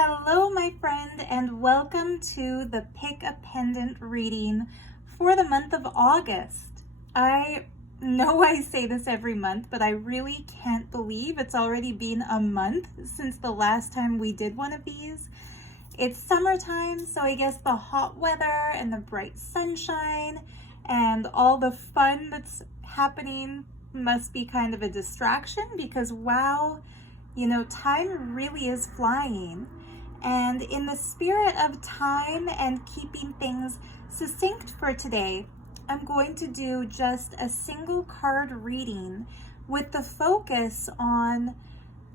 Hello, my friend, and welcome to the Pick a Pendant reading for the month of August. I know I say this every month, but I really can't believe it's already been a month since the last time we did one of these. It's summertime, so I guess the hot weather and the bright sunshine and all the fun that's happening must be kind of a distraction because wow, time really is flying. And in the spirit of time and keeping things succinct for today, I'm going to do just a single card reading with the focus on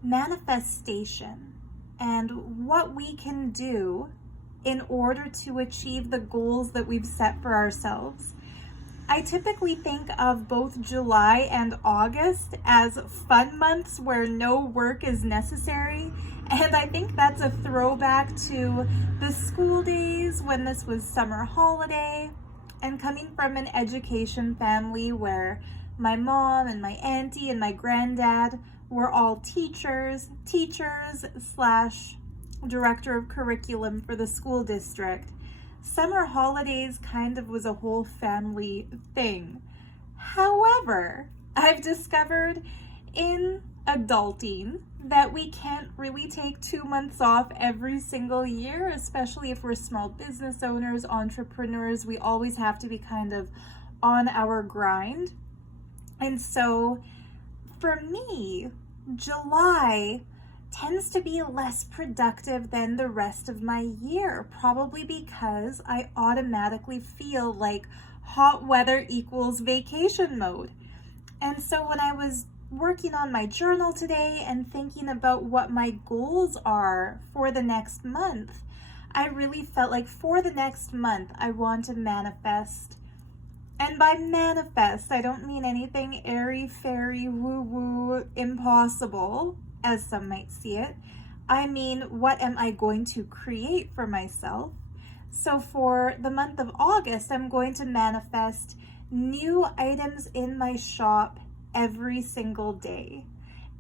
manifestation and what we can do in order to achieve the goals that we've set for ourselves. I typically think of both July and August as fun months where no work is necessary. And I think that's a throwback to the school days when this was summer holiday. And coming from an education family where my mom and my auntie and my granddad were all teachers / director of curriculum for the school district, summer holidays kind of was a whole family thing. However, I've discovered in adulting that we can't really take 2 months off every single year, especially if we're small business owners, entrepreneurs. We always have to be kind of on our grind. And so for me, July tends to be less productive than the rest of my year, probably because I automatically feel like hot weather equals vacation mode. And so when I was working on my journal today and thinking about what my goals are for the next month, I really felt like for the next month, I want to manifest. And by manifest, I don't mean anything airy-fairy, woo-woo, impossible, as some might see it. I mean, what am I going to create for myself? So for the month of August, I'm going to manifest new items in my shop every single day.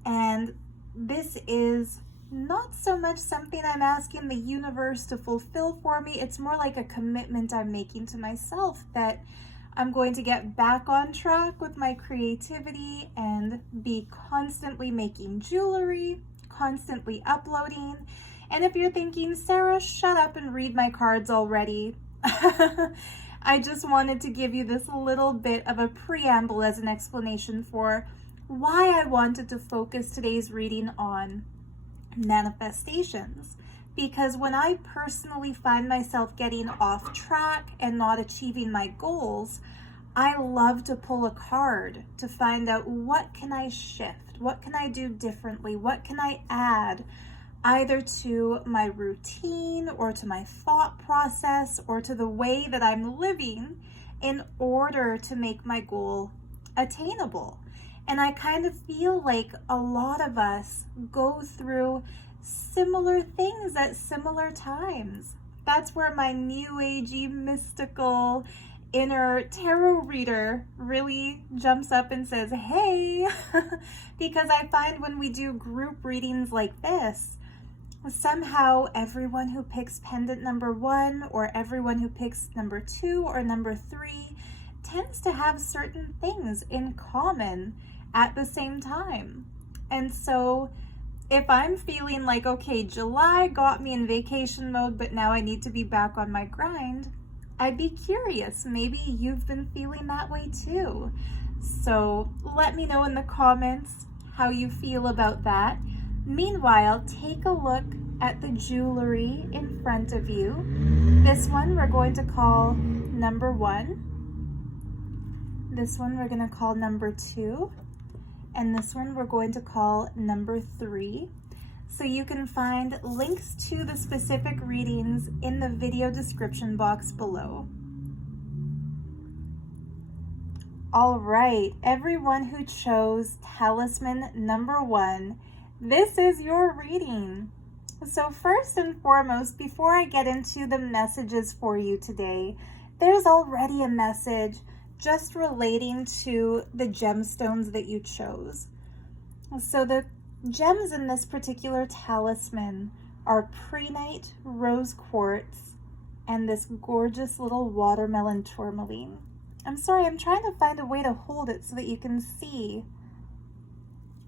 And this is not so much something I'm asking the universe to fulfill for me. It's more like a commitment I'm making to myself that I'm going to get back on track with my creativity and be constantly making jewelry, constantly uploading. And if you're thinking, Sarah, shut up and read my cards already, I just wanted to give you this little bit of a preamble as an explanation for why I wanted to focus today's reading on manifestations. Because when I personally find myself getting off track and not achieving my goals, I love to pull a card to find out what can I shift, what can I do differently, what can I add either to my routine or to my thought process or to the way that I'm living in order to make my goal attainable. And I kind of feel like a lot of us go through similar things at similar times. That's where my new agey, mystical, inner tarot reader really jumps up and says, hey, because I find when we do group readings like this, somehow everyone who picks pendant number 1 or everyone who picks number 2 or number 3 tends to have certain things in common at the same time. And so if I'm feeling like, okay, July got me in vacation mode, but now I need to be back on my grind, I'd be curious. Maybe you've been feeling that way too. So let me know in the comments how you feel about that. Meanwhile, take a look at the jewelry in front of you. This one we're going to call number 1. This one we're going to call number 2. And this one we're going to call number 3. So you can find links to the specific readings in the video description box below. All right, everyone who chose talisman number 1, this is your reading. So first and foremost, before I get into the messages for you today, there's already a message just relating to the gemstones that you chose. So the gems in this particular talisman are Prehnite, rose quartz, and this gorgeous little watermelon tourmaline. I'm sorry, I'm trying to find a way to hold it so that you can see.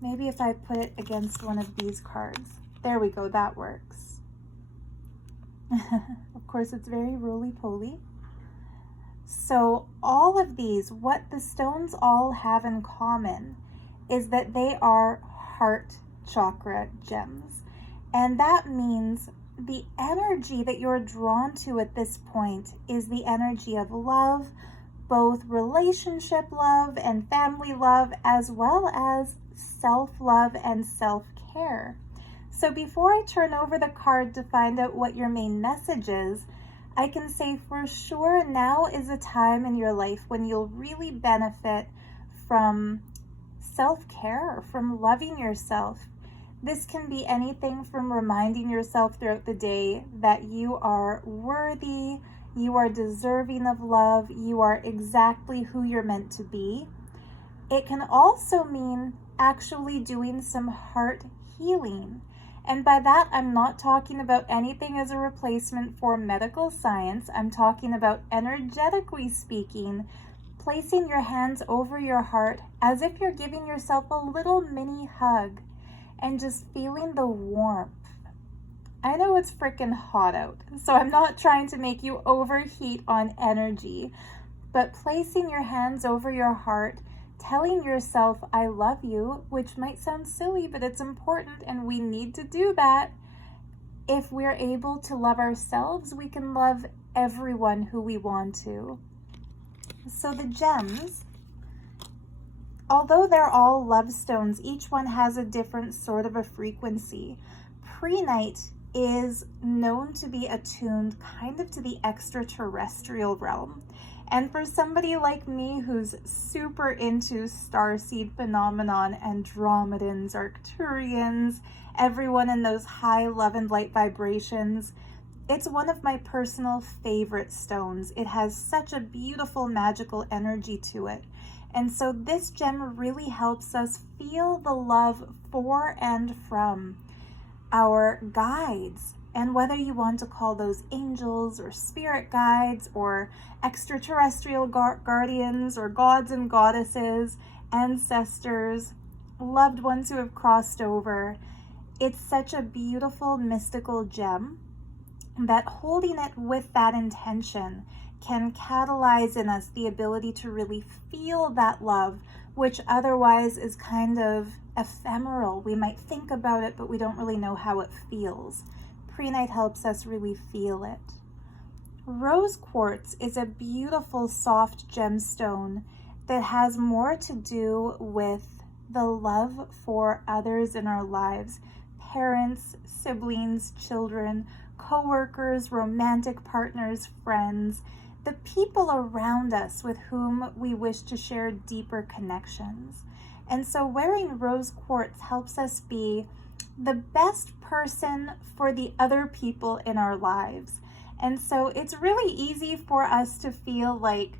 Maybe if I put it against one of these cards. There we go, that works. Of course, it's very roly-poly. So all of these, what the stones all have in common is that they are heart chakra gems. And that means the energy that you're drawn to at this point is the energy of love, both relationship love and family love, as well as self-love and self-care. So before I turn over the card to find out what your main message is, I can say for sure now is a time in your life when you'll really benefit from self-care, from loving yourself. This can be anything from reminding yourself throughout the day that you are worthy, you are deserving of love, you are exactly who you're meant to be. It can also mean actually doing some heart healing. And by that, I'm not talking about anything as a replacement for medical science. I'm talking about, energetically speaking, placing your hands over your heart as if you're giving yourself a little mini hug and just feeling the warmth. I know it's freaking hot out, so I'm not trying to make you overheat on energy, but placing your hands over your heart, telling yourself, I love you, which might sound silly, but it's important and we need to do that. If we're able to love ourselves, we can love everyone who we want to. So the gems, although they're all love stones, each one has a different sort of a frequency. Prehnite is known to be attuned kind of to the extraterrestrial realm. And for somebody like me who's super into starseed phenomenon, Andromedans, Arcturians, everyone in those high love and light vibrations, it's one of my personal favorite stones. It has such a beautiful magical energy to it. And so this gem really helps us feel the love for and from our guides. And whether you want to call those angels or spirit guides or extraterrestrial guardians or gods and goddesses, ancestors, loved ones who have crossed over, it's such a beautiful mystical gem that holding it with that intention can catalyze in us the ability to really feel that love, which otherwise is kind of ephemeral. We might think about it, but we don't really know how it feels. Prehnite helps us really feel it. Rose quartz is a beautiful soft gemstone that has more to do with the love for others in our lives. Parents, siblings, children, co-workers, romantic partners, friends, the people around us with whom we wish to share deeper connections. And so wearing rose quartz helps us be the best person for the other people in our lives. And so it's really easy for us to feel like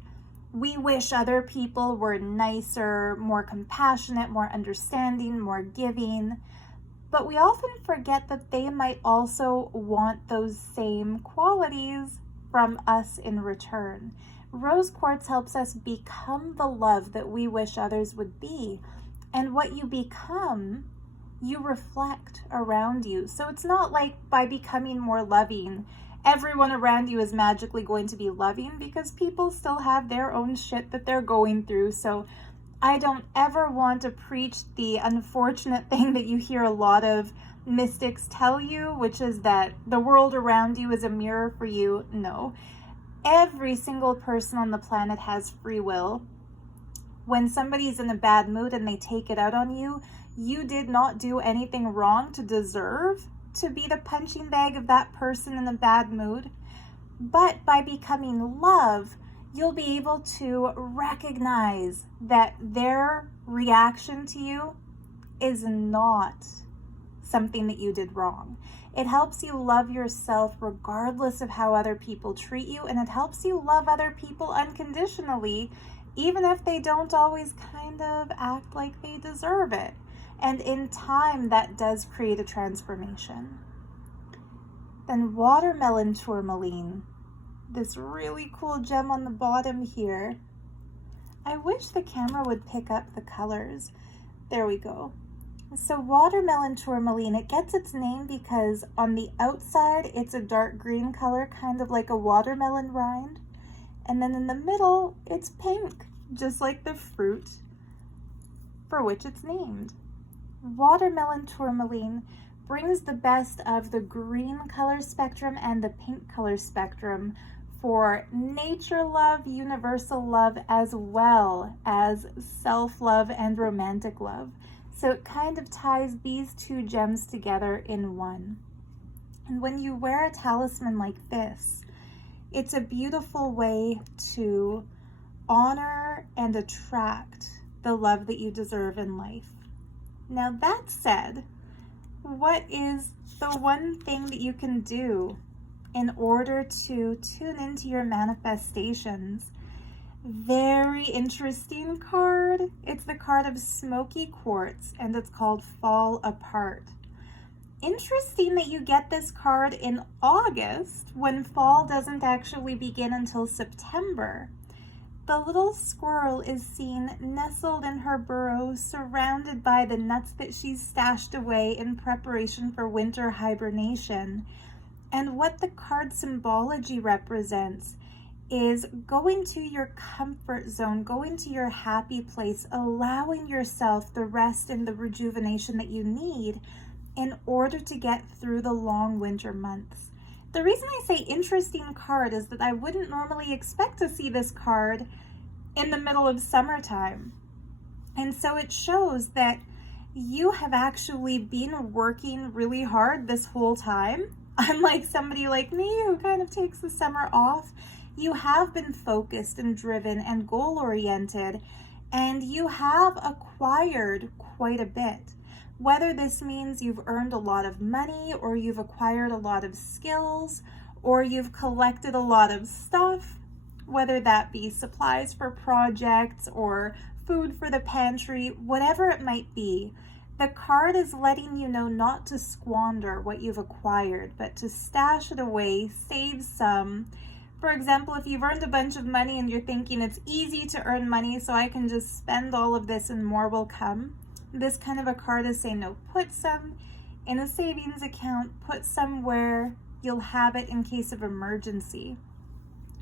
we wish other people were nicer, more compassionate, more understanding, more giving. But we often forget that they might also want those same qualities from us in return. Rose quartz helps us become the love that we wish others would be. And what you become, you reflect around you. So it's not like by becoming more loving, everyone around you is magically going to be loving, because people still have their own shit that they're going through. So I don't ever want to preach the unfortunate thing that you hear a lot of mystics tell you, which is that the world around you is a mirror for you. No. Every single person on the planet has free will. When somebody's in a bad mood and they take it out on you, you did not do anything wrong to deserve to be the punching bag of that person in a bad mood. But by becoming love, you'll be able to recognize that their reaction to you is not something that you did wrong. It helps you love yourself regardless of how other people treat you, and it helps you love other people unconditionally, even if they don't always kind of act like they deserve it. And in time, that does create a transformation. Then watermelon tourmaline, this really cool gem on the bottom here. I wish the camera would pick up the colors. There we go. So watermelon tourmaline, it gets its name because on the outside it's a dark green color, kind of like a watermelon rind. And then in the middle, it's pink, just like the fruit for which it's named. Watermelon tourmaline brings the best of the green color spectrum and the pink color spectrum for nature love, universal love, as well as self-love and romantic love. So it kind of ties these two gems together in one. And when you wear a talisman like this, it's a beautiful way to honor and attract the love that you deserve in life. Now that said, what is the one thing that you can do in order to tune into your manifestations? Very interesting card. It's the card of Smoky Quartz, and it's called Fall Apart. Interesting that you get this card in August when fall doesn't actually begin until September. The little squirrel is seen nestled in her burrow, surrounded by the nuts that she's stashed away in preparation for winter hibernation. And what the card symbology represents is going to your comfort zone, going to your happy place, allowing yourself the rest and the rejuvenation that you need in order to get through the long winter months. The reason I say interesting card is that I wouldn't normally expect to see this card in the middle of summertime. And so it shows that you have actually been working really hard this whole time. Unlike somebody like me who kind of takes the summer off, you have been focused and driven and goal-oriented, and you have acquired quite a bit. Whether this means you've earned a lot of money, or you've acquired a lot of skills, or you've collected a lot of stuff, whether that be supplies for projects or food for the pantry, whatever it might be, the card is letting you know not to squander what you've acquired, but to stash it away, save some. For example, if you've earned a bunch of money and you're thinking it's easy to earn money so I can just spend all of this and more will come, this kind of a card is saying no, put some in a savings account, put some where you'll have it in case of emergency.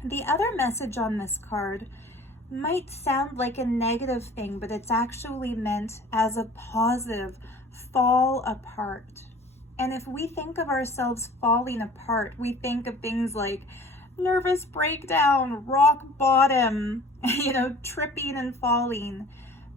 The other message on this card might sound like a negative thing, but it's actually meant as a positive, fall apart. And if we think of ourselves falling apart, we think of things like nervous breakdown, rock bottom, tripping and falling.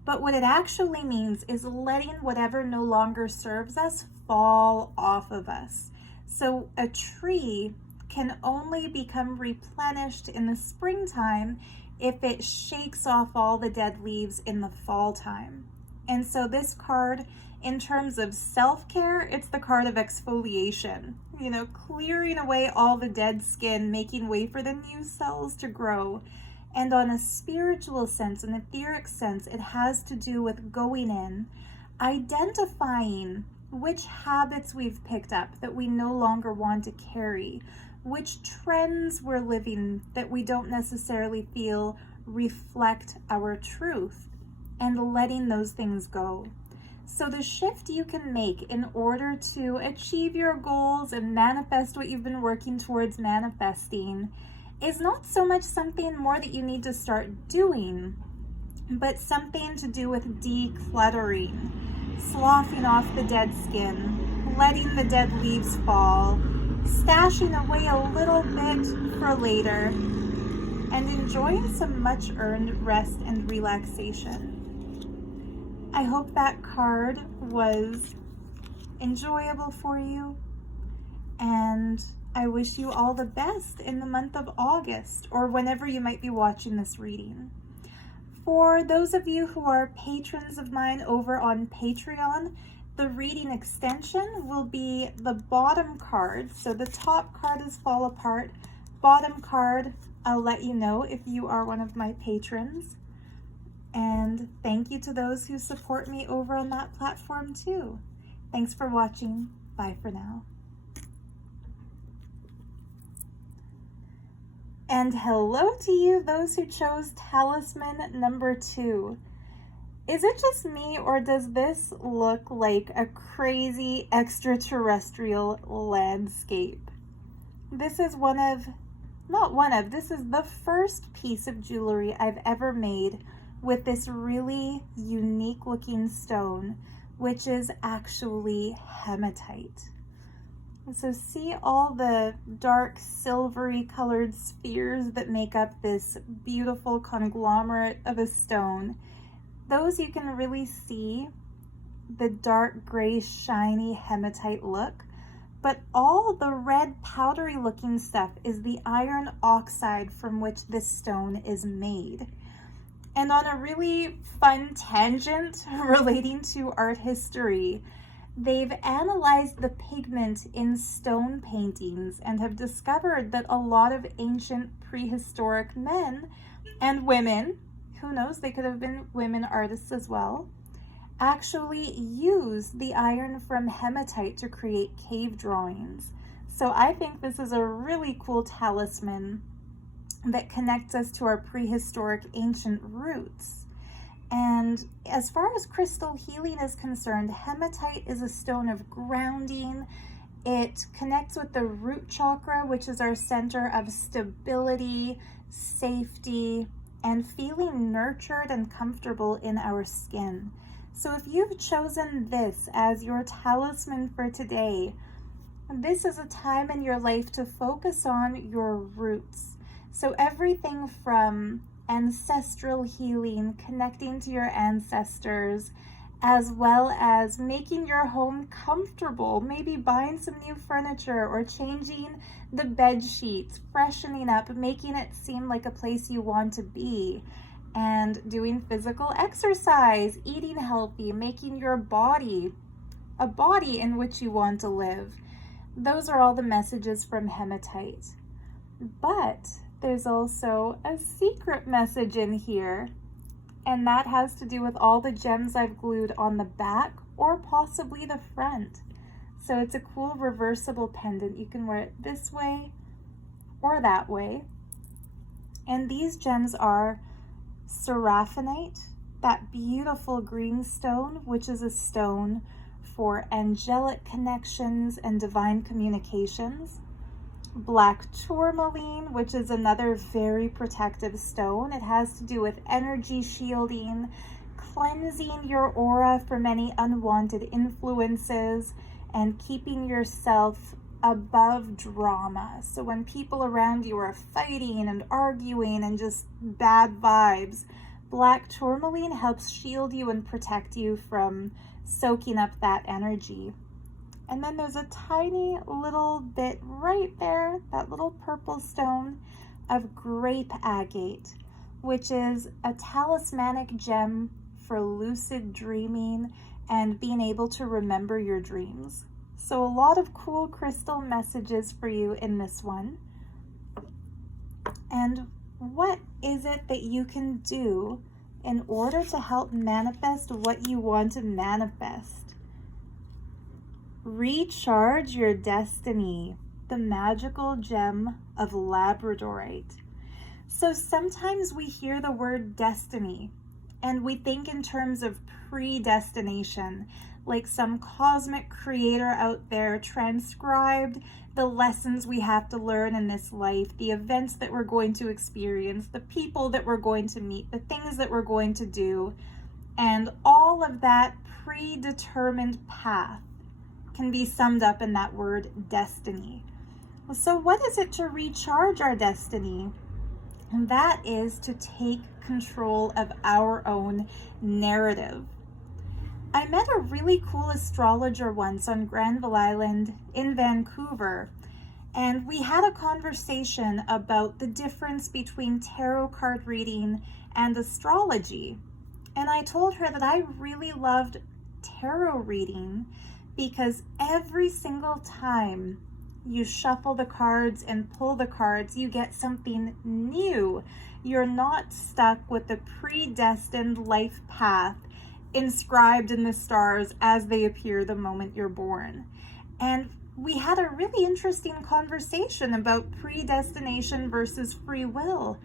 But what it actually means is letting whatever no longer serves us fall off of us. So a tree can only become replenished in the springtime if it shakes off all the dead leaves in the fall time. And so this card, in terms of self-care, it's the card of exfoliation, clearing away all the dead skin, making way for the new cells to grow. And on a spiritual sense, an etheric sense, it has to do with going in, identifying which habits we've picked up that we no longer want to carry, which trends we're living that we don't necessarily feel reflect our truth, and letting those things go. So the shift you can make in order to achieve your goals and manifest what you've been working towards manifesting is not so much something more that you need to start doing, but something to do with decluttering, sloughing off the dead skin, letting the dead leaves fall, stashing away a little bit for later, and enjoying some much earned rest and relaxation. I hope that card was enjoyable for you, and I wish you all the best in the month of August, or whenever you might be watching this reading. For those of you who are patrons of mine over on Patreon, the reading extension will be the bottom card. So the top card is Fall Apart. Bottom card, I'll let you know if you are one of my patrons. And thank you to those who support me over on that platform too. Thanks for watching. Bye for now. And hello to you, those who chose talisman number 2. Is it just me, or does this look like a crazy extraterrestrial landscape? This is this is the first piece of jewelry I've ever made with this really unique looking stone, which is actually hematite. So see all the dark silvery colored spheres that make up this beautiful conglomerate of a stone. Those you can really see the dark gray shiny hematite look, but all the red powdery looking stuff is the iron oxide from which this stone is made. And on a really fun tangent relating to art history, they've analyzed the pigment in stone paintings and have discovered that a lot of ancient prehistoric men and women, who knows, they could have been women artists as well, actually used the iron from hematite to create cave drawings. So I think this is a really cool talisman that connects us to our prehistoric ancient roots. And as far as crystal healing is concerned, hematite is a stone of grounding. It connects with the root chakra, which is our center of stability, safety, and feeling nurtured and comfortable in our skin. So if you've chosen this as your talisman for today, this is a time in your life to focus on your roots. So everything from ancestral healing, connecting to your ancestors, as well as making your home comfortable, maybe buying some new furniture or changing the bed sheets, freshening up, making it seem like a place you want to be, and doing physical exercise, eating healthy, making your body a body in which you want to live. Those are all the messages from hematite. But there's also a secret message in here, and that has to do with all the gems I've glued on the back or possibly the front. So it's a cool reversible pendant. You can wear it this way or that way. And these gems are Prehnite, that beautiful green stone, which is a stone for angelic connections and divine communications. Black Tourmaline, which is another very protective stone. It has to do with energy shielding, cleansing your aura from any unwanted influences, and keeping yourself above drama. So when people around you are fighting and arguing and just bad vibes, Black Tourmaline helps shield you and protect you from soaking up that energy. And then there's a tiny little bit right there, that little purple stone of Grape Agate, which is a talismanic gem for lucid dreaming and being able to remember your dreams. So a lot of cool crystal messages for you in this one. And what is it that you can do in order to help manifest what you want to manifest? Recharge your destiny, the magical gem of labradorite. So sometimes we hear the word destiny and we think in terms of predestination, like some cosmic creator out there transcribed the lessons we have to learn in this life, the events that we're going to experience, the people that we're going to meet, the things that we're going to do, and all of that predetermined path can be summed up in that word destiny. So what is it to recharge our destiny? And that is to take control of our own narrative. I met a really cool astrologer once on Granville Island in Vancouver, and we had a conversation about the difference between tarot card reading and astrology. And I told her that I really loved tarot reading because every single time you shuffle the cards and pull the cards, you get something new. You're not stuck with the predestined life path inscribed in the stars as they appear the moment you're born. And we had a really interesting conversation about predestination versus free will,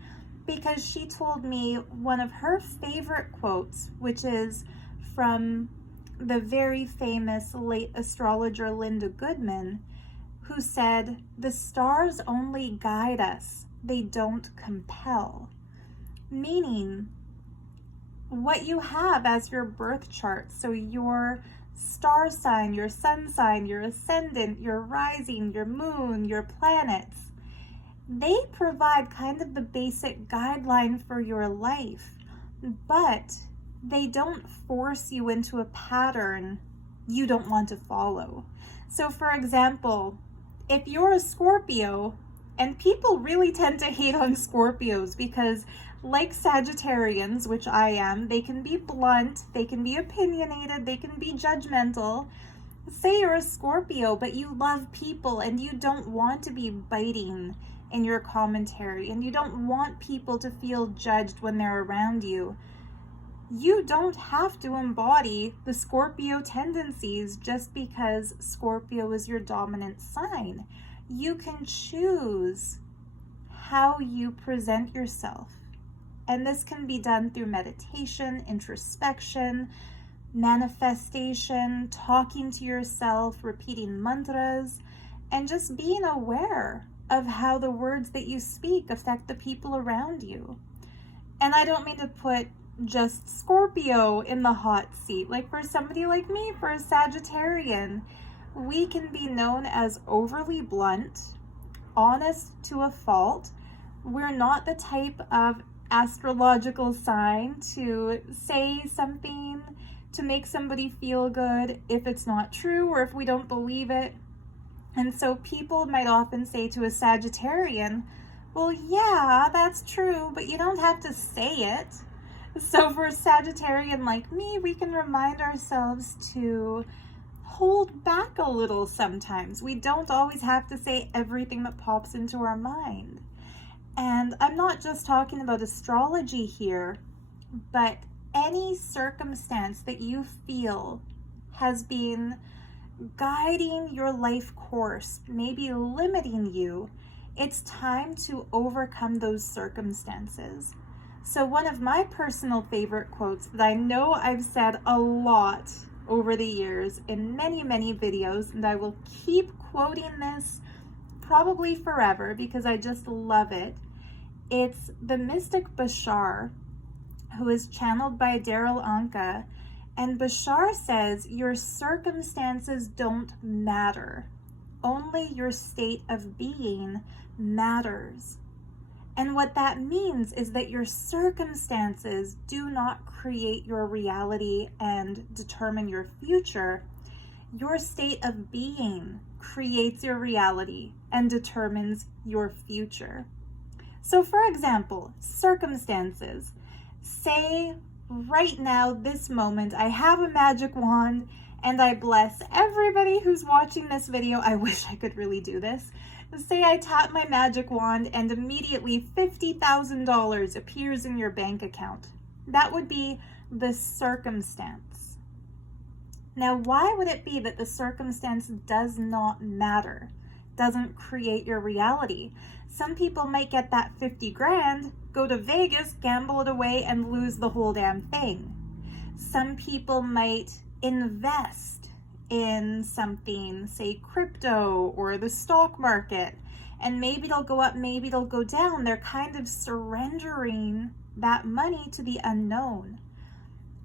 because she told me one of her favorite quotes, which is from the very famous late astrologer Linda Goodman, who said, "The stars only guide us, they don't compel." Meaning, what you have as your birth chart, so your star sign, your sun sign, your ascendant, your rising, your moon, your planets, they provide kind of the basic guideline for your life, but they don't force you into a pattern you don't want to follow. So for example, if you're a Scorpio, and people really tend to hate on Scorpios because, like Sagittarians, which I am, they can be blunt, they can be opinionated, they can be judgmental. Say you're a Scorpio, but you love people and you don't want to be biting in your commentary and you don't want people to feel judged when they're around you. You don't have to embody the Scorpio tendencies just because Scorpio is your dominant sign. You can choose how you present yourself. And this can be done through meditation, introspection, manifestation, talking to yourself, repeating mantras, and just being aware of how the words that you speak affect the people around you. And I don't mean to put just Scorpio in the hot seat. Like for somebody like me, for a Sagittarian, we can be known as overly blunt, honest to a fault. We're not the type of astrological sign to say something to make somebody feel good if it's not true or if we don't believe it. And so people might often say to a Sagittarian, well, yeah, that's true, but you don't have to say it. So for a Sagittarian like me, we can remind ourselves to hold back a little sometimes. We don't always have to say everything that pops into our mind. And I'm not just talking about astrology here, but any circumstance that you feel has been guiding your life course, maybe limiting you, it's time to overcome those circumstances. So one of my personal favorite quotes that I know I've said a lot over the years in many, many videos, and I will keep quoting this probably forever because I just love it. It's the mystic Bashar, who is channeled by Daryl Anka, and Bashar says, your circumstances don't matter. Only your state of being matters. And what that means is that your circumstances do not create your reality and determine your future. Your state of being creates your reality and determines your future. So for example, circumstances. Say right now, this moment, I have a magic wand and I bless everybody who's watching this video. I wish I could really do this. Say I tap my magic wand and immediately $50,000 appears in your bank account. That would be the circumstance. Now, why would it be that the circumstance does not matter, doesn't create your reality? Some people might get that 50 grand, go to Vegas, gamble it away, and lose the whole damn thing. Some people might invest in something, say crypto or the stock market, and maybe it'll go up, maybe it'll go down. They're kind of surrendering that money to the unknown.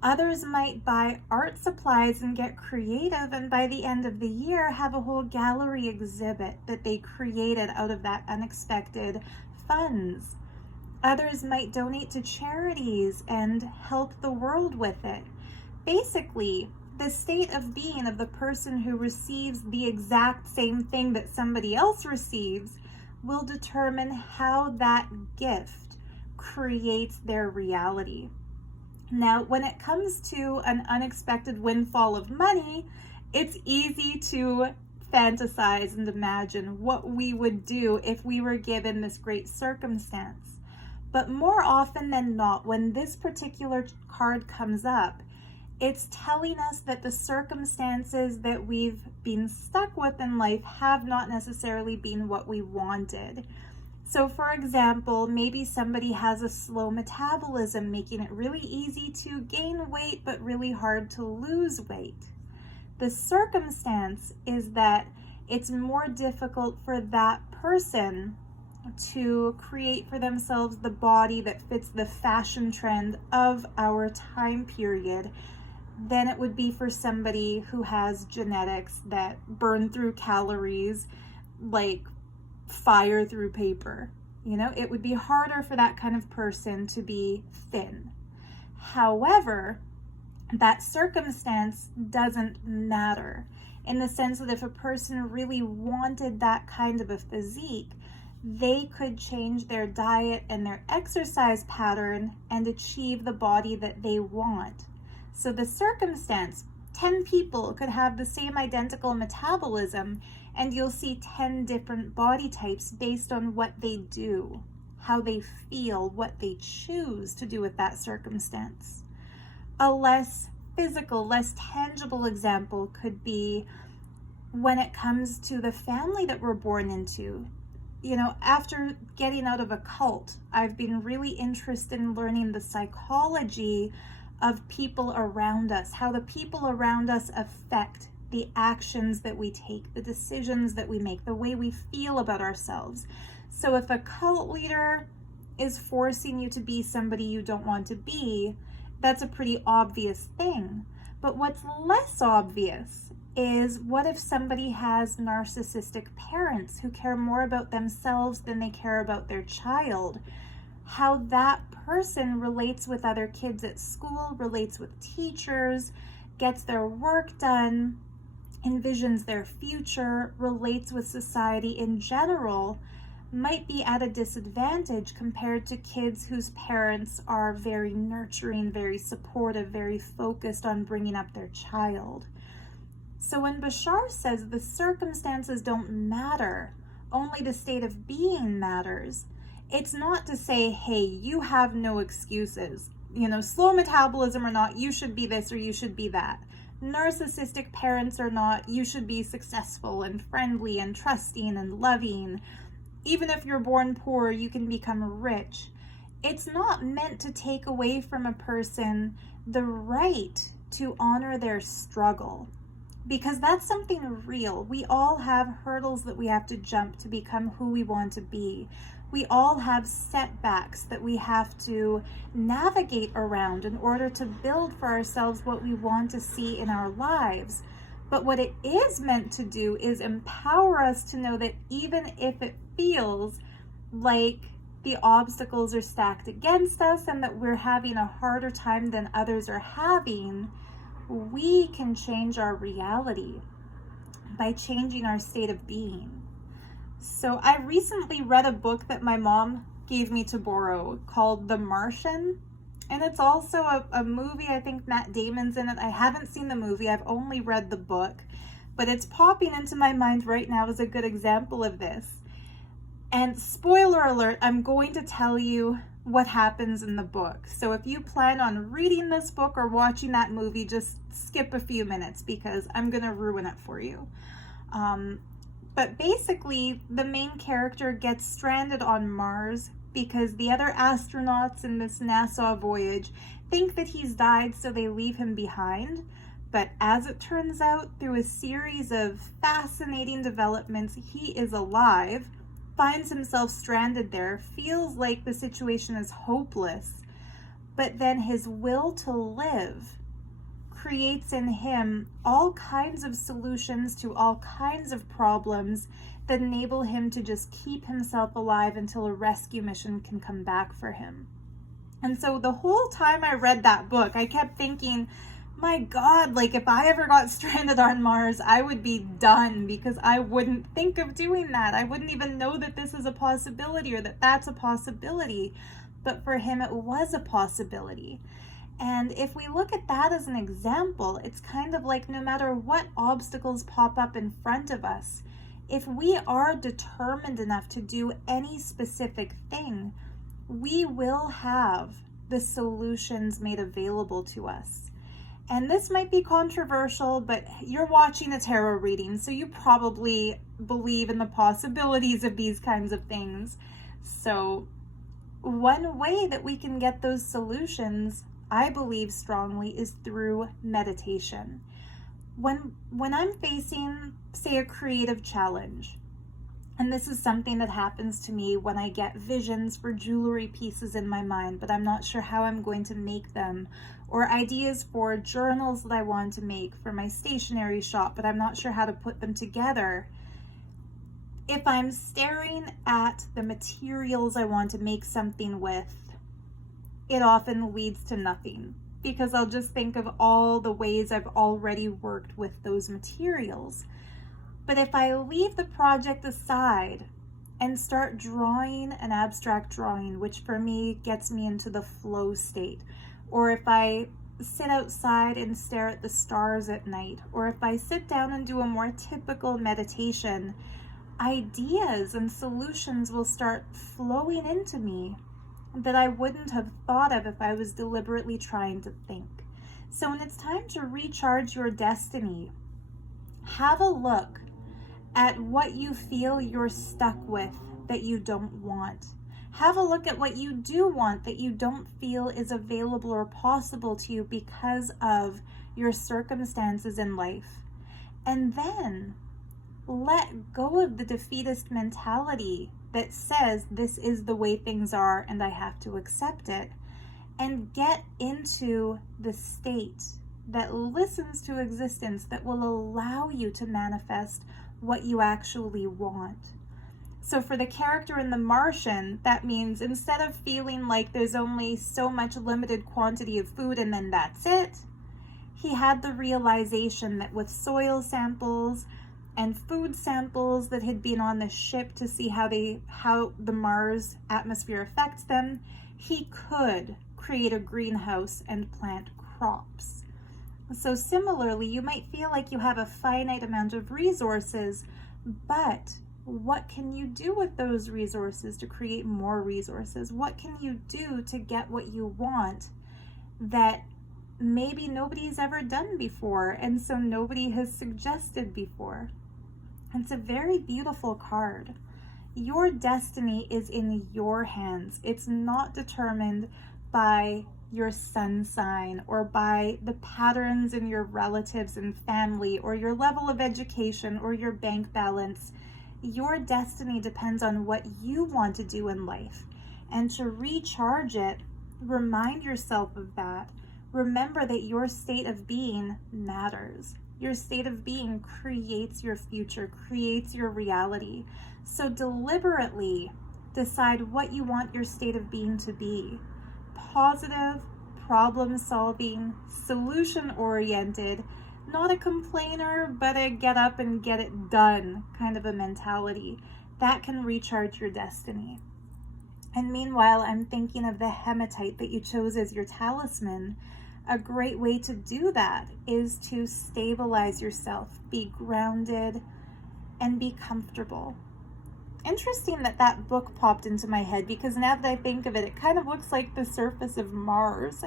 Others might buy art supplies and get creative, and by the end of the year have a whole gallery exhibit that they created out of that unexpected funds. Others might donate to charities and help the world with it. Basically, the state of being of the person who receives the exact same thing that somebody else receives will determine how that gift creates their reality. Now, when it comes to an unexpected windfall of money, it's easy to fantasize and imagine what we would do if we were given this great circumstance. But more often than not, when this particular card comes up, It's telling us that the circumstances that we've been stuck with in life have not necessarily been what we wanted. So for example, maybe somebody has a slow metabolism, making it really easy to gain weight, but really hard to lose weight. The circumstance is that it's more difficult for that person to create for themselves the body that fits the fashion trend of our time period than it would be for somebody who has genetics that burn through calories like fire through paper. It would be harder for that kind of person to be thin. However, that circumstance doesn't matter, in the sense that if a person really wanted that kind of a physique, they could change their diet and their exercise pattern and achieve the body that they want. So the circumstance, 10 people could have the same identical metabolism, and you'll see 10 different body types based on what they do, how they feel, what they choose to do with that circumstance. A less physical, less tangible example could be when it comes to the family that we're born into. After getting out of a cult, I've been really interested in learning the psychology of people around us, how the people around us affect the actions that we take, the decisions that we make, the way we feel about ourselves. So if a cult leader is forcing you to be somebody you don't want to be, that's a pretty obvious thing. But what's less obvious is, what if somebody has narcissistic parents who care more about themselves than they care about their child? How that person relates with other kids at school, relates with teachers, gets their work done, envisions their future, relates with society in general, might be at a disadvantage compared to kids whose parents are very nurturing, very supportive, very focused on bringing up their child. So when Bashar says the circumstances don't matter, only the state of being matters, it's not to say, hey, you have no excuses. Slow metabolism or not, you should be this or you should be that. Narcissistic parents or not, you should be successful and friendly and trusting and loving. Even if you're born poor, you can become rich. It's not meant to take away from a person the right to honor their struggle, because that's something real. We all have hurdles that we have to jump to become who we want to be. We all have setbacks that we have to navigate around in order to build for ourselves what we want to see in our lives. But what it is meant to do is empower us to know that even if it feels like the obstacles are stacked against us and that we're having a harder time than others are having, we can change our reality by changing our state of being. So I recently read a book that my mom gave me to borrow called The Martian. And it's also a movie. I think Matt Damon's in it. I haven't seen the movie. I've only read the book. But it's popping into my mind right now as a good example of this. And spoiler alert, I'm going to tell you what happens in the book. So if you plan on reading this book or watching that movie, just skip a few minutes because I'm going to ruin it for you. But basically, the main character gets stranded on Mars because the other astronauts in this NASA voyage think that he's died, so they leave him behind. But as it turns out, through a series of fascinating developments, he is alive, finds himself stranded there, feels like the situation is hopeless, but then his will to live creates in him all kinds of solutions to all kinds of problems that enable him to just keep himself alive until a rescue mission can come back for him. And so the whole time I read that book, I kept thinking, my God, like if I ever got stranded on Mars, I would be done because I wouldn't think of doing that. I wouldn't even know that this is a possibility or that that's a possibility. But for him, it was a possibility. And if we look at that as an example, it's kind of like no matter what obstacles pop up in front of us, if we are determined enough to do any specific thing, we will have the solutions made available to us. And this might be controversial, but you're watching a tarot reading, so you probably believe in the possibilities of these kinds of things. So one way that we can get those solutions, I believe strongly, is through meditation. When I'm facing, say, a creative challenge, and this is something that happens to me when I get visions for jewelry pieces in my mind, but I'm not sure how I'm going to make them, or ideas for journals that I want to make for my stationery shop, but I'm not sure how to put them together. If I'm staring at the materials I want to make something with, it often leads to nothing, because I'll just think of all the ways I've already worked with those materials. But if I leave the project aside and start drawing an abstract drawing, which for me gets me into the flow state, or if I sit outside and stare at the stars at night, or if I sit down and do a more typical meditation, ideas and solutions will start flowing into me that I wouldn't have thought of if I was deliberately trying to think. So when it's time to recharge your destiny, have a look at what you feel you're stuck with that you don't want. Have a look at what you do want that you don't feel is available or possible to you because of your circumstances in life. And then let go of the defeatist mentality that says this is the way things are and I have to accept it, and get into the state that listens to existence, that will allow you to manifest what you actually want. So for the character in The Martian, that means instead of feeling like there's only so much limited quantity of food and then that's it, he had the realization that with soil samples and food samples that had been on the ship to see how the Mars atmosphere affects them, he could create a greenhouse and plant crops. So similarly, you might feel like you have a finite amount of resources, but what can you do with those resources to create more resources? What can you do to get what you want that maybe nobody's ever done before, and so nobody has suggested before? It's a very beautiful card. Your destiny is in your hands. It's not determined by your sun sign or by the patterns in your relatives and family or your level of education or your bank balance. Your destiny depends on what you want to do in life. And to recharge it, remind yourself of that. Remember that your state of being matters. Your state of being creates your future, creates your reality. So deliberately decide what you want your state of being to be. Positive, problem-solving, solution-oriented, not a complainer, but a get up and get it done kind of a mentality. That can recharge your destiny. And meanwhile, I'm thinking of the hematite that you chose as your talisman. A great way to do that is to stabilize yourself, be grounded, and be comfortable. Interesting that that book popped into my head, because now that I think of it, it kind of looks like the surface of Mars.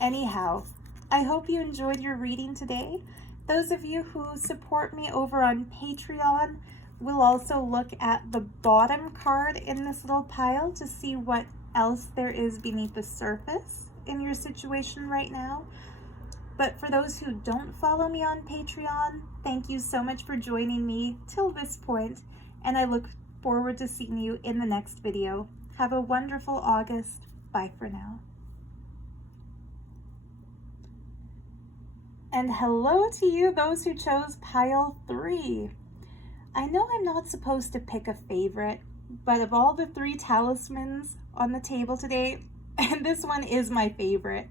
Anyhow, I hope you enjoyed your reading today. Those of you who support me over on Patreon will also look at the bottom card in this little pile to see what else there is beneath the surface in your situation right now. But for those who don't follow me on Patreon, thank you so much for joining me till this point, and I look forward to seeing you in the next video. Have a wonderful August. Bye for now. And hello to you, those who chose pile 3. I know I'm not supposed to pick a favorite, but of all the 3 talismans on the table today, and this one is my favorite.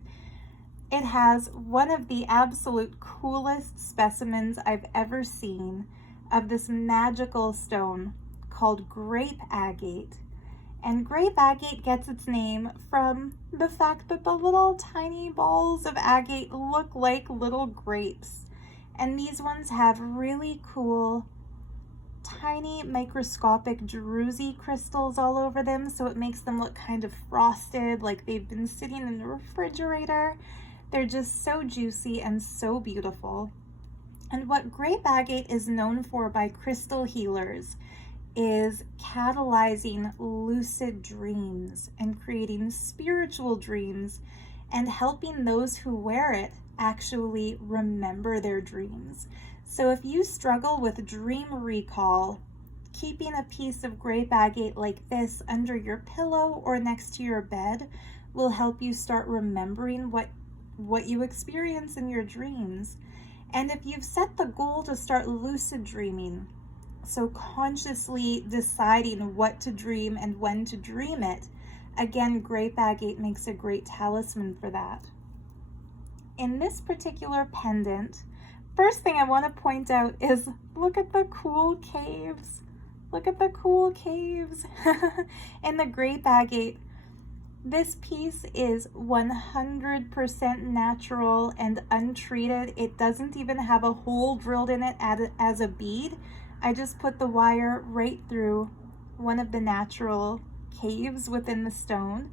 It has one of the absolute coolest specimens I've ever seen of this magical stone called Grape Agate. And Grape Agate gets its name from the fact that the little tiny balls of agate look like little grapes. And these ones have really cool, tiny microscopic druzy crystals all over them, so it makes them look kind of frosted, like they've been sitting in the refrigerator. They're just so juicy and so beautiful. And what Grape Agate is known for by crystal healers is catalyzing lucid dreams and creating spiritual dreams and helping those who wear it actually remember their dreams. So if you struggle with dream recall, keeping a piece of Grape Agate like this under your pillow or next to your bed will help you start remembering what you experience in your dreams. And if you've set the goal to start lucid dreaming, so consciously deciding what to dream and when to dream it, again, Grape Agate makes a great talisman for that. In this particular pendant, first thing I want to point out is look at the cool caves. Look at the cool caves in the Grape Agate. This piece is 100% natural and untreated. It doesn't even have a hole drilled in it as a bead. I just put the wire right through one of the natural caves within the stone,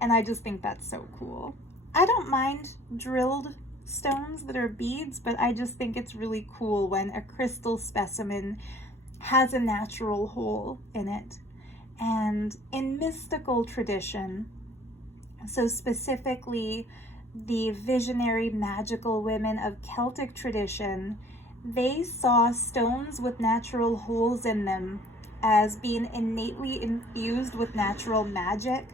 and I just think that's so cool. I don't mind drilled stones that are beads, but I just think it's really cool when a crystal specimen has a natural hole in it. And in mystical tradition, so specifically the visionary magical women of Celtic tradition, they saw stones with natural holes in them as being innately infused with natural magic.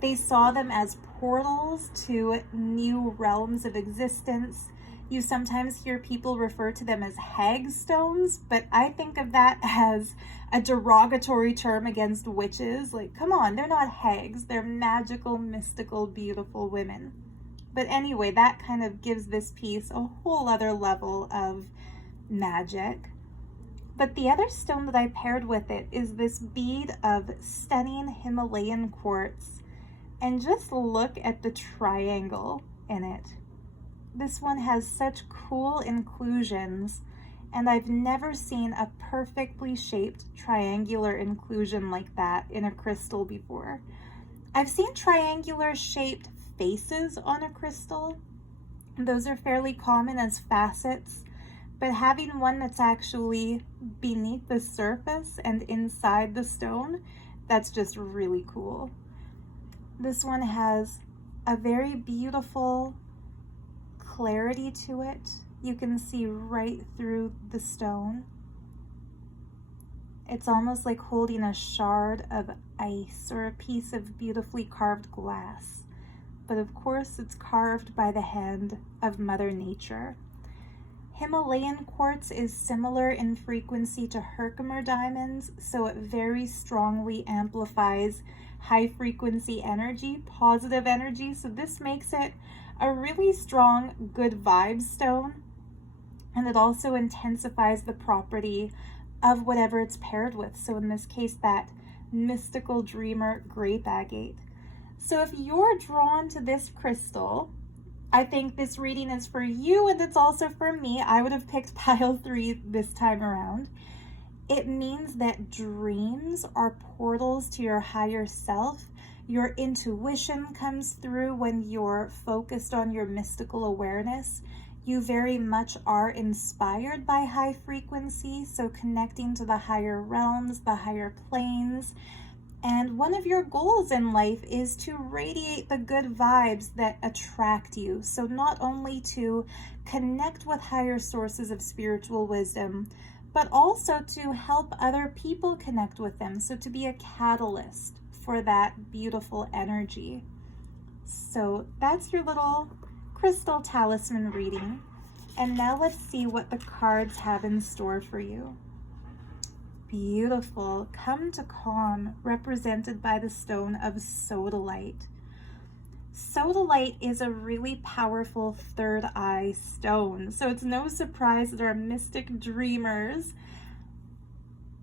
They saw them as portals to new realms of existence. You sometimes hear people refer to them as hag stones, but I think of that as a derogatory term against witches. Like, come on, they're not hags. They're magical, mystical, beautiful women. But anyway, that kind of gives this piece a whole other level of magic. But the other stone that I paired with it is this bead of stunning Himalayan quartz. And just look at the triangle in it. This one has such cool inclusions, and I've never seen a perfectly shaped triangular inclusion like that in a crystal before. I've seen triangular shaped faces on a crystal. Those are fairly common as facets, but having one that's actually beneath the surface and inside the stone, that's just really cool. This one has a very beautiful clarity to it. You can see right through the stone. It's almost like holding a shard of ice or a piece of beautifully carved glass. But of course, it's carved by the hand of Mother Nature. Himalayan quartz is similar in frequency to Herkimer diamonds, so it very strongly amplifies high frequency energy, positive energy. So this makes it a really strong, good vibe stone. And it also intensifies the property of whatever it's paired with. So in this case, that mystical dreamer Grape Agate. So if you're drawn to this crystal, I think this reading is for you, and it's also for me. I would have picked pile 3 this time around. It means that dreams are portals to your higher self. Your intuition comes through when you're focused on your mystical awareness. You very much are inspired by high frequency, so connecting to the higher realms, the higher planes. And one of your goals in life is to radiate the good vibes that attract you. So not only to connect with higher sources of spiritual wisdom, but also to help other people connect with them. So to be a catalyst for that beautiful energy. So that's your little crystal talisman reading. And now let's see what the cards have in store for you. Beautiful. Come to calm, represented by the stone of sodalite. Sodalite is a really powerful third eye stone. So it's no surprise that our mystic dreamers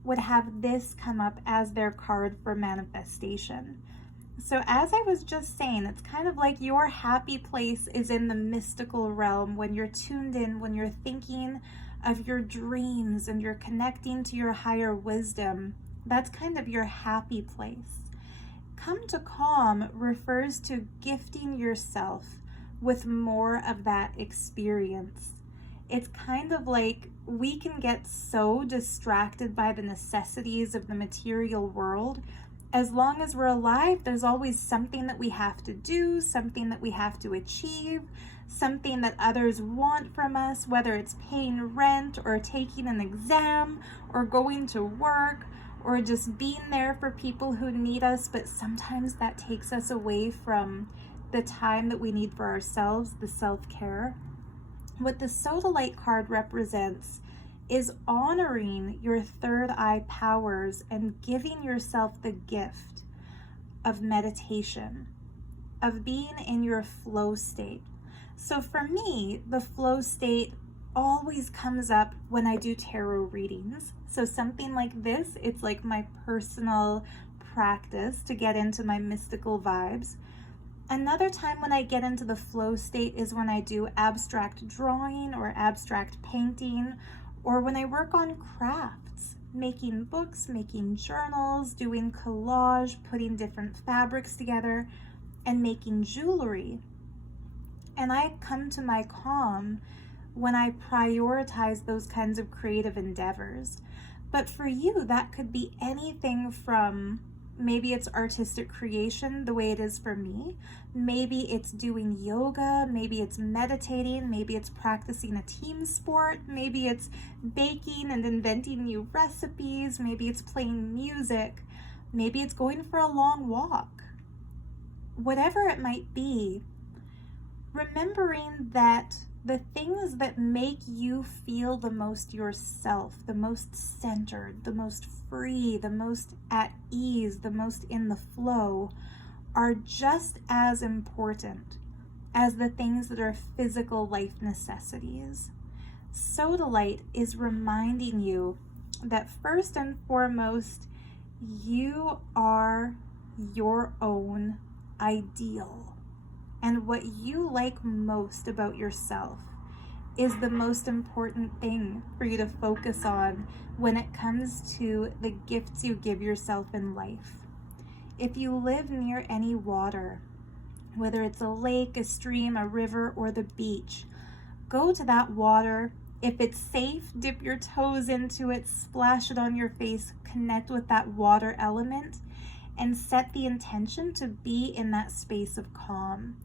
would have this come up as their card for manifestation. So as I was just saying, it's kind of like your happy place is in the mystical realm when you're tuned in, when you're thinking of your dreams and you're connecting to your higher wisdom. That's kind of your happy place. Come to calm refers to gifting yourself with more of that experience. It's kind of like we can get so distracted by the necessities of the material world. As long as we're alive, there's always something that we have to do, something that we have to achieve, something that others want from us, whether it's paying rent or taking an exam or going to work or just being there for people who need us. But sometimes that takes us away from the time that we need for ourselves, the self-care. What the Sodalite card represents is honoring your third eye powers and giving yourself the gift of meditation, of being in your flow state. So for me, the flow state always comes up when I do tarot readings. So something like this, it's like my personal practice to get into my mystical vibes. Another time when I get into the flow state is when I do abstract drawing or abstract painting, or when I work on crafts, making books, making journals, doing collage, putting different fabrics together, and making jewelry. And I come to my calm when I prioritize those kinds of creative endeavors. But for you, that could be anything from, maybe it's artistic creation the way it is for me. Maybe it's doing yoga, maybe it's meditating, maybe it's practicing a team sport, maybe it's baking and inventing new recipes, maybe it's playing music, maybe it's going for a long walk. Whatever it might be, remembering that the things that make you feel the most yourself, the most centered, the most free, the most at ease, the most in the flow, are just as important as the things that are physical life necessities. Sodalite is reminding you that first and foremost, you are your own ideal. And what you like most about yourself is the most important thing for you to focus on when it comes to the gifts you give yourself in life. If you live near any water, whether it's a lake, a stream, a river, or the beach, go to that water. If it's safe, dip your toes into it, splash it on your face, connect with that water element, and set the intention to be in that space of calm.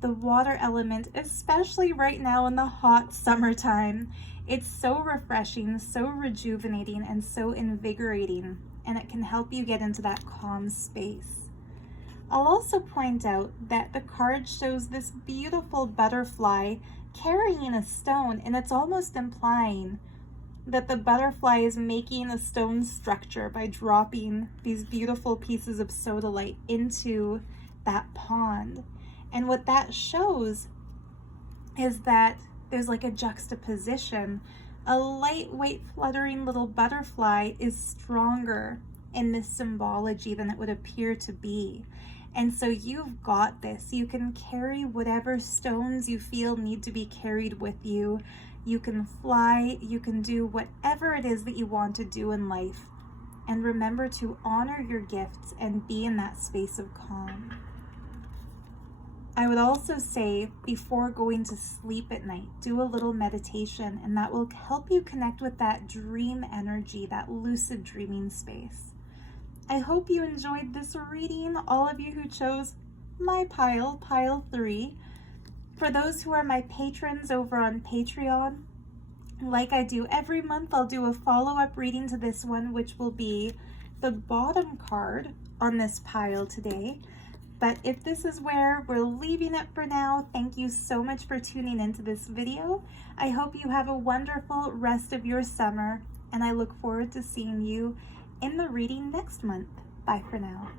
The water element, especially right now in the hot summertime, it's so refreshing, so rejuvenating, and so invigorating, and it can help you get into that calm space. I'll also point out that the card shows this beautiful butterfly carrying a stone, and it's almost implying that the butterfly is making a stone structure by dropping these beautiful pieces of sodalite into that pond. And what that shows is that there's like a juxtaposition. A lightweight, fluttering little butterfly is stronger in this symbology than it would appear to be. And so you've got this. You can carry whatever stones you feel need to be carried with you. You can fly, you can do whatever it is that you want to do in life. And remember to honor your gifts and be in that space of calm. I would also say before going to sleep at night, do a little meditation, and that will help you connect with that dream energy, that lucid dreaming space. I hope you enjoyed this reading, all of you who chose my pile 3. For those who are my patrons over on Patreon, like I do every month, I'll do a follow-up reading to this one, which will be the bottom card on this pile today. But if this is where we're leaving it for now, thank you so much for tuning into this video. I hope you have a wonderful rest of your summer, and I look forward to seeing you in the reading next month. Bye for now.